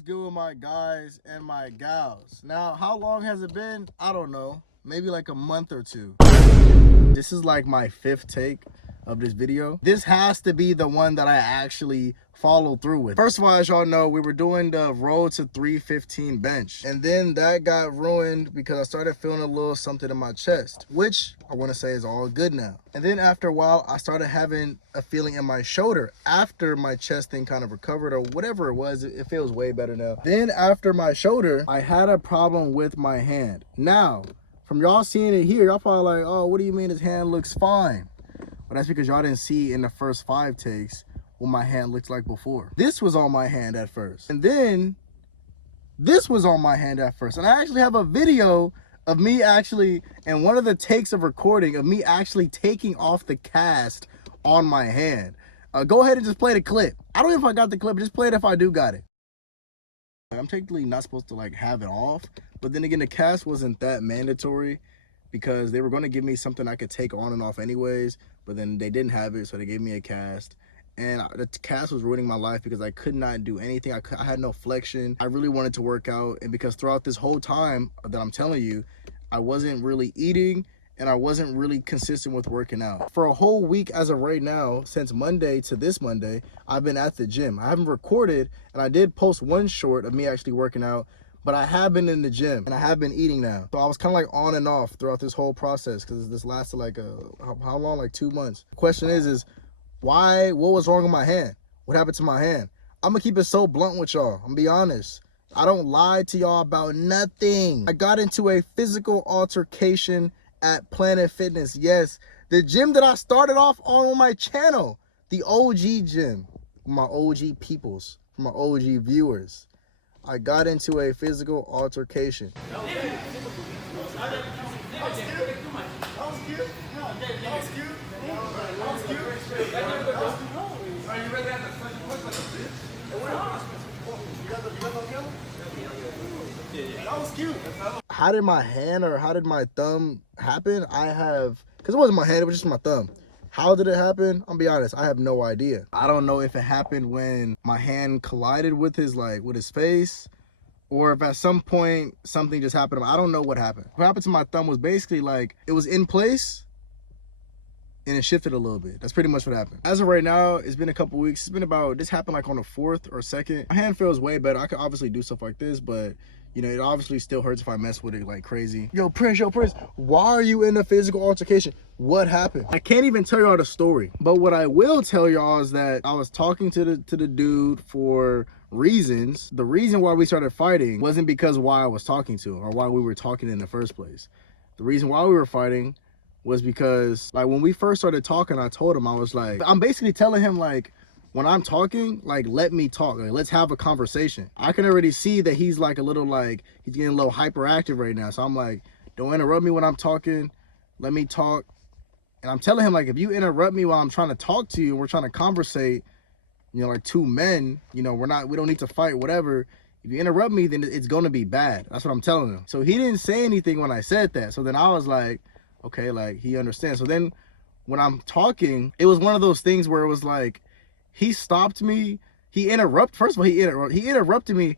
What's good with my guys and my gals? Now, how long has it been? I don't know. Maybe like a month or two. This is like my 5th take of this video. This has to be the one that I actually followed through with. First of all, as y'all know, we were doing the road to 315 bench, and then that got ruined because I started feeling a little something in my chest, which I want to say is all good now. And then after a while, I started having a feeling in my shoulder after my chest thing kind of recovered, or whatever it was. It feels way better now. Then after my shoulder, I had a problem with my hand. Now, from y'all seeing it here, y'all probably like, oh, what do you mean his hand looks fine? But that's because y'all didn't see in the first 5 takes what my hand looked like before. This was on my hand at first. And then this was on my hand at first. And I actually have a video of me actually, in one of the takes of recording, of me actually taking off the cast on my hand. Go ahead and just play the clip. I don't know if I got the clip, just play it if I do got it. I'm technically not supposed to like have it off, but then again, the cast wasn't that mandatory because they were going to give me something I could take on and off anyways, but then they didn't have it, so they gave me a cast. And the cast was ruining my life because I could not do anything. I had no flexion. I really wanted to work out, and because throughout this whole time that I'm telling you, I wasn't really eating and I wasn't really consistent with working out. For a whole week as of right now, since Monday to this Monday, I've been at the gym. I haven't recorded, and I did post one short of me actually working out, but I have been in the gym and I have been eating now. So I was kind of like on and off throughout this whole process because this lasted like how long? Like 2 months. The question is why? What was wrong with my hand? What happened to my hand? I'm gonna keep it so blunt with y'all. I'm gonna be honest. I don't lie to y'all about nothing. I got into a physical altercation at Planet Fitness. Yes, the gym that I started off on my channel, the OG gym, my OG peoples, my OG viewers. I got into a physical altercation. How did my hand or how did my thumb happen? Because it wasn't my hand, it was just my thumb. How did it happen? I'm gonna be honest, I have no idea. I don't know if it happened when my hand collided with his face, or if at some point something just happened. I don't know what happened. What happened to my thumb was basically like, it was in place and it shifted a little bit. That's pretty much what happened. As of right now, it's been a couple weeks. It's been about, this happened like on the 4th or 2nd. My hand feels way better. I could obviously do stuff like this, but you know, it obviously still hurts if I mess with it like crazy. Yo, Prince, why are you in a physical altercation? What happened? I can't even tell y'all the story, but what I will tell y'all is that I was talking to the dude for reasons. The reason why we started fighting wasn't because why I was talking to him or why we were talking in the first place. The reason why we were fighting was because, like, when we first started talking, I told him, I was like, I'm basically telling him, like, when I'm talking, like, let me talk. Like, let's have a conversation. I can already see that he's like a little, like, he's getting a little hyperactive right now. So I'm like, don't interrupt me when I'm talking. Let me talk. And I'm telling him, like, if you interrupt me while I'm trying to talk to you and we're trying to conversate, you know, like 2 men, you know, we don't need to fight, whatever. If you interrupt me, then it's going to be bad. That's what I'm telling him. So he didn't say anything when I said that. So then I was like, okay, like, he understands. So then when I'm talking, it was one of those things where it was like, he stopped me. First of all, he interrupted me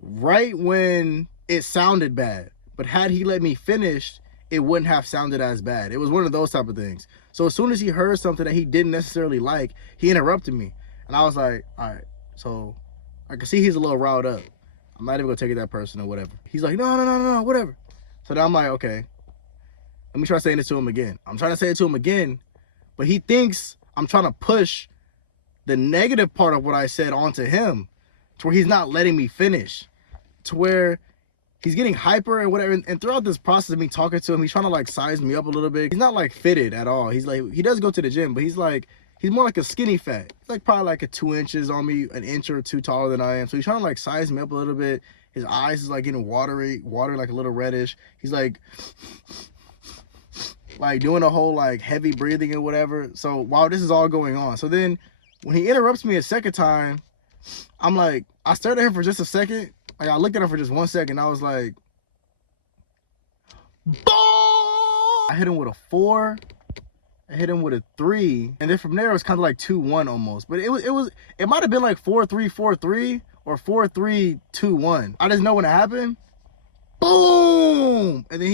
right when it sounded bad. But had he let me finish, it wouldn't have sounded as bad. It was one of those type of things. So as soon as he heard something that he didn't necessarily like, he interrupted me. And I was like, all right. So I could see he's a little riled up. I'm not even gonna take it that personal or whatever. He's like, no, whatever. So then I'm like, okay, let me try saying this to him again. I'm trying to say it to him again, but he thinks I'm trying to push the negative part of what I said onto him, to where he's not letting me finish, to where he's getting hyper and whatever. And throughout this process of me talking to him, he's trying to like size me up a little bit. He's not like fitted at all. He's like, he does go to the gym, but he's more like a skinny fat. He's like probably like a 2 inches on me, an inch or 2 taller than I am. So he's trying to like size me up a little bit. His eyes is like getting watery like a little reddish. He's like doing a whole like heavy breathing and whatever. So while this is all going on, so then when he interrupts me a second time, I'm like, I stared at him for just a second. Like, I looked at him for just 1 second. I was like, boom! I hit him with a 4. I hit him with a 3. And then from there, it was kind of like 2-1 almost. But it might have been like 4-3, 4-3, or 4, 3, 2, 1. I just know when it happened. Boom! And then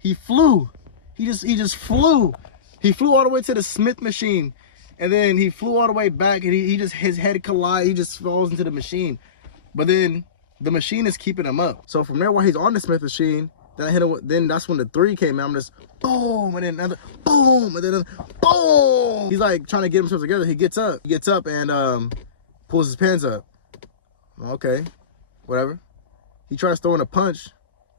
he flew. He just flew. He flew all the way to the Smith machine. And then he flew all the way back, and his head collide. He just falls into the machine. But then the machine is keeping him up. So from there, while he's on the Smith machine, then I hit him. Then that's when the 3 came out. I'm just boom, and then another boom, and then another boom. He's like trying to get himself together. He gets up. And pulls his pants up. Okay, whatever. He tries throwing a punch.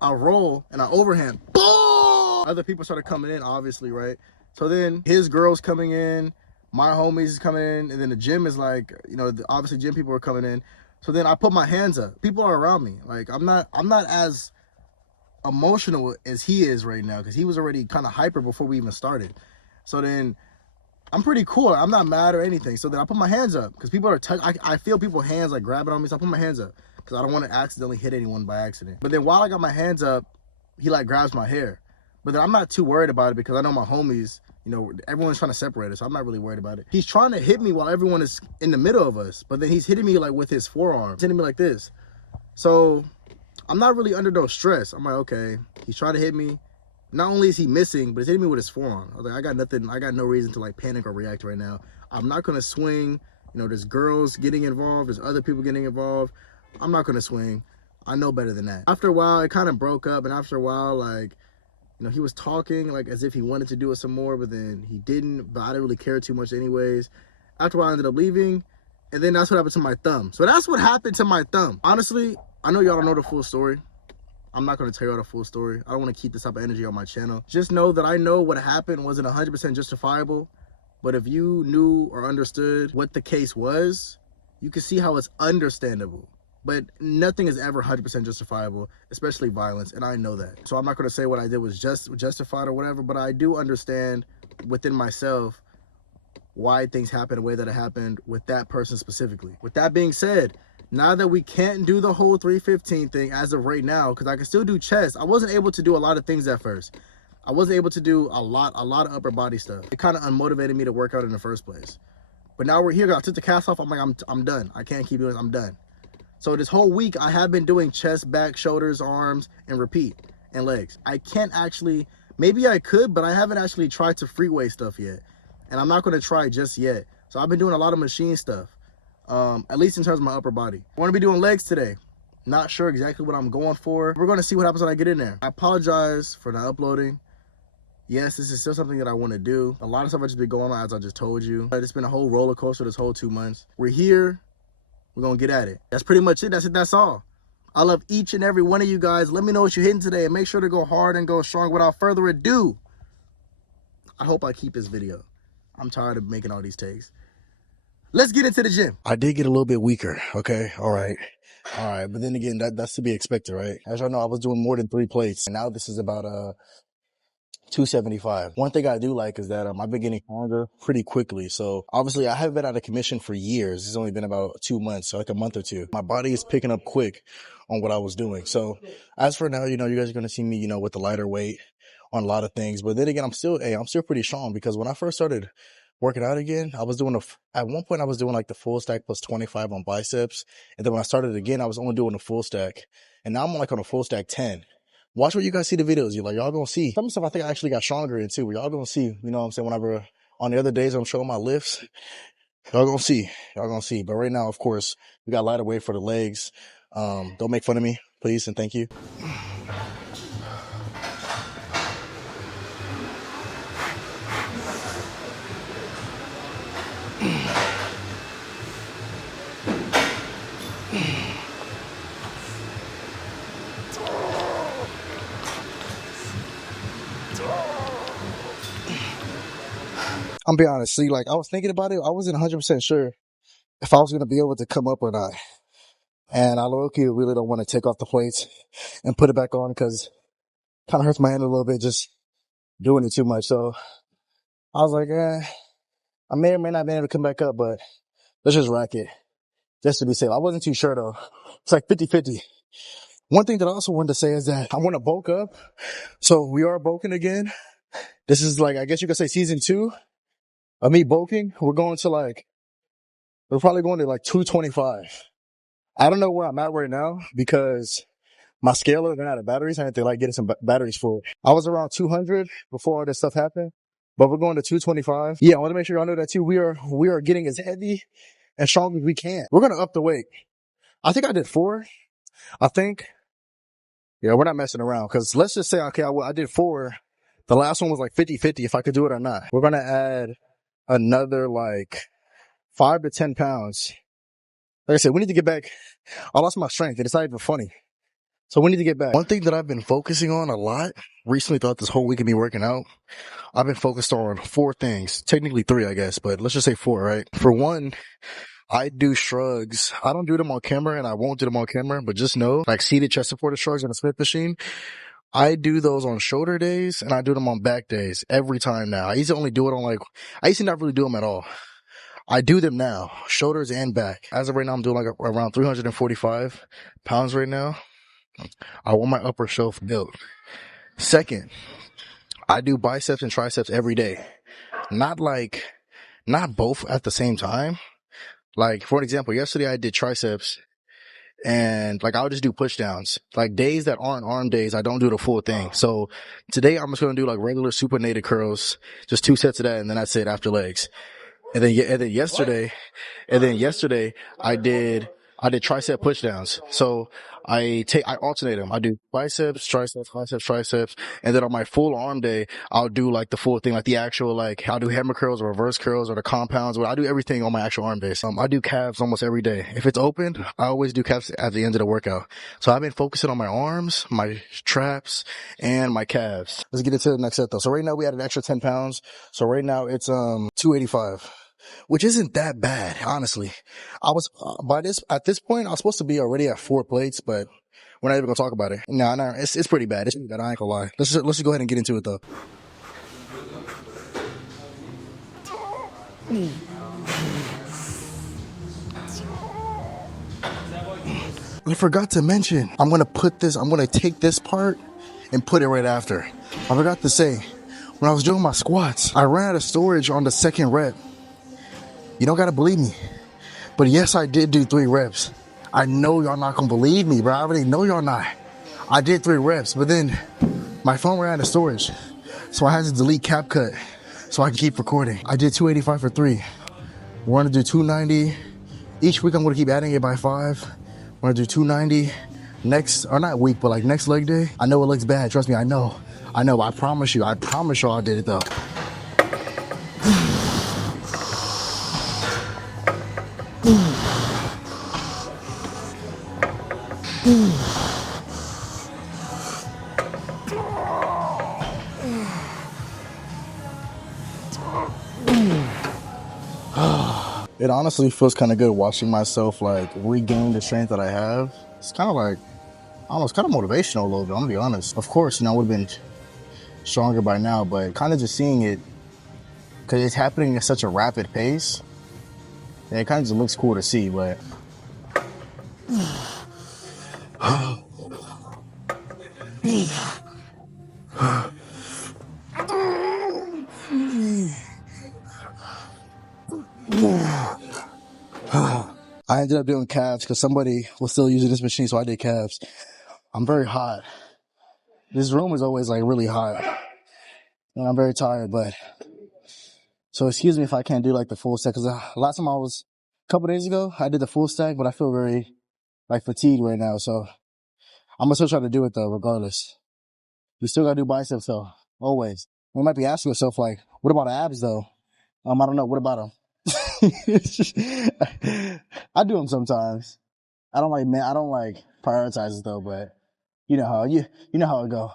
I roll and I overhand. Boom! Other people started coming in, obviously, right? So then his girl's coming in, my homies is coming in, and then the gym is like, you know, obviously gym people are coming in. So then I put my hands up. People are around me. Like I'm not as emotional as he is right now, because he was already kind of hyper before we even started. So then I'm pretty cool. I'm not mad or anything. So then I put my hands up because people are I feel people's hands like grabbing on me. So I put my hands up because I don't want to accidentally hit anyone by accident. But then while I got my hands up, he like grabs my hair. But then I'm not too worried about it because I know my homies, you know, everyone's trying to separate us. So I'm not really worried about it. He's trying to hit me while everyone is in the middle of us. But then he's hitting me like with his forearm, hitting me like this. So I'm not really under no stress. I'm like, okay, he's trying to hit me. Not only is he missing, but he's hitting me with his forearm. I was like, I got no reason to like panic or react right now. I'm not gonna swing. You know, there's girls getting involved, there's other people getting involved. I'm not gonna swing. I know better than that. After a while, it kind of broke up, and after a while, like, you know, he was talking like as if he wanted to do it some more, but then he didn't, but I didn't really care too much anyways. After a while, I ended up leaving, and then that's what happened to my thumb. So that's what happened to my thumb. Honestly, I know y'all don't know the full story. I'm not going to tell you all the full story. I don't want to keep this type of energy on my channel. Just know that I know what happened wasn't 100% justifiable. But if you knew or understood what the case was, you can see how it's understandable. But nothing is ever 100% justifiable, especially violence, and I know that. So I'm not going to say what I did was justified or whatever, but I do understand within myself why things happened the way that it happened with that person specifically. With that being said, now that we can't do the whole 315 thing as of right now, because I can still do chest. I wasn't able to do a lot of things at first. I wasn't able to do a lot of upper body stuff. It kind of unmotivated me to work out in the first place. But now we're here. I took the cast off. I'm like, I'm done. I can't keep doing this. I'm done. So this whole week, I have been doing chest, back, shoulders, arms, and repeat, and legs. I can't actually, maybe I could, but I haven't actually tried to free weight stuff yet. And I'm not going to try just yet. So I've been doing a lot of machine stuff. At least in terms of my upper body. I want to be doing legs today. Not sure exactly what I'm going for. We're going to see what happens when I get in there. I apologize for not uploading. Yes, this is still something that I want to do. A lot of stuff I just been going on, as I just told you. It's been a whole roller coaster this whole 2 months. We're here. We're going to get at it. That's pretty much it. That's it. That's all. I love each and every one of you guys. Let me know what you're hitting today, and make sure to go hard and go strong. Without further ado, I hope I keep this video. I'm tired of making all these takes. Let's get into the gym. I did get a little bit weaker. Okay. All right. But then again, that's to be expected, right? As y'all know, I was doing more than 3 plates. And now this is about 275. One thing I do like is that I've been getting stronger pretty quickly. So obviously I haven't been out of commission for years. It's only been about 2 months, so like a month or two. My body is picking up quick on what I was doing. So as for now, you know, you guys are going to see me, you know, with the lighter weight on a lot of things. But then again, I'm still pretty strong, because when I first started working out again, I was doing at one point I was doing like the full stack plus 25 on biceps. And then when I started again, I was only doing the full stack. And now I'm like on a full stack 10. Watch what you guys see the videos. Y'all gonna see some stuff I think I actually got stronger in too. Y'all gonna see, you know what I'm saying? Whenever on the other days I'm showing my lifts, y'all gonna see. But right now, of course, we got lighter weight for the legs. Don't make fun of me, please, and thank you. I'm be honest, see, like I was thinking about it, I wasn't 100% sure if I was gonna be able to come up or not. And I low-key really don't want to take off the plates and put it back on, because it kind of hurts my hand a little bit just doing it too much. So I was like, I may or may not be able to come back up, but let's just rack it just to be safe. I wasn't too sure though. It's like 50-50. One thing that I also wanted to say is that I want to bulk up. So we are bulking again. This is like, I guess you could say season 2 of me bulking. We're probably going to like 225. I don't know where I'm at right now because my scaler ran out of batteries. I had to like get some batteries for it. I was around 200 before all this stuff happened, but we're going to 225. Yeah, I want to make sure y'all know that too. We are getting as heavy and strong as we can. We're gonna up the weight. I think I did 4. I think. Yeah, we're not messing around because let's just say, okay, I did 4. The last one was like 50-50 if I could do it or not. We're gonna add another like 5 to 10 pounds. Like I said, we need to get back. I lost my strength and it's not even funny. So we need to get back. One thing that I've been focusing on a lot recently throughout this whole week of me working out, I've been focused on 4 things. Technically 3, I guess, but let's just say 4, right? For one, I do shrugs. I don't do them on camera and I won't do them on camera, but just know, like seated chest supported shrugs on a Smith machine, I do those on shoulder days and I do them on back days every time now. I used to only do it on I used to not really do them at all. I do them now, shoulders and back. As of right now, I'm doing like around 345 pounds right now. I want my upper shelf built. Second, I do biceps and triceps every day. Not both at the same time. Like, for an example, yesterday I did triceps and like I'll just do push downs. Like days that aren't arm days, I don't do the full thing. So today I'm just going to do like regular supinated curls, just 2 sets of that and then that's it after legs. And then yesterday I did tricep push downs. So I alternate them. I do biceps, triceps, and then on my full arm day, I'll do like the full thing, like the actual, like I'll do hammer curls or reverse curls or the compounds. I do everything on my actual arm days. I do calves almost every day. If it's open, I always do calves at the end of the workout. So I've been focusing on my arms, my traps, and my calves. Let's get into the next set though. So right now we had an extra 10 pounds. So right now it's 285. Which isn't that bad, honestly. I was, at this point, I was supposed to be already at 4 plates, but we're not even gonna talk about it. No, it's pretty bad. It's pretty bad. I ain't gonna lie. Let's just go ahead and get into it though. I forgot to mention, I'm gonna take this part and put it right after. I forgot to say, when I was doing my squats, I ran out of storage on the second rep. You don't gotta believe me. But yes, I did do 3 reps. I know y'all not gonna believe me, bro. I already know y'all not. I did 3 reps, but then my phone ran out of storage. So I had to delete CapCut so I can keep recording. I did 285 for 3. We're gonna do 290. Each week I'm gonna keep adding it by 5. We're gonna do 290 next, or not week, but like next leg day. I know it looks bad, trust me, I know. But I promise y'all I did it though. It honestly feels kind of good watching myself like regain the strength that I have. It's kind of like, I don't know, it's kind of motivational a little bit, I'm gonna be honest. Of course, I would have been stronger by now, but kind of just seeing it, because it's happening at such a rapid pace, and it kind of just looks cool to see, but. I ended up doing calves because somebody was still using this machine, so I did calves. I'm very hot. This room is always like really hot, and I'm very tired, but so excuse me if I can't do like the full stack, because last time a couple days ago, I did the full stack, but I feel very like fatigued right now, so I'm gonna still try to do it though, regardless. You still gotta do biceps though, always. You might be asking yourself like, what about abs though? I don't know, what about them? I do them sometimes. I don't like prioritize it though, but you know how it go.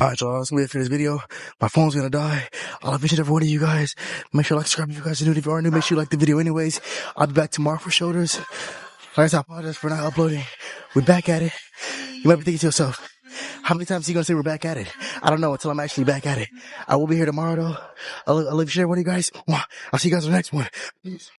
Alright, y'all, that's gonna be it for this video. My phone's gonna die. I love each and every one of you guys. Make sure to like, subscribe if you guys are new. If you are new, make sure you like the video anyways. I'll be back tomorrow for shoulders. Like I said, I apologize for not uploading. We're back at it. You might be thinking to yourself, how many times are you gonna say we're back at it? I don't know until I'm actually back at it. I will be here tomorrow though. I love each and every one of you guys. I'll see you guys in the next one. Peace.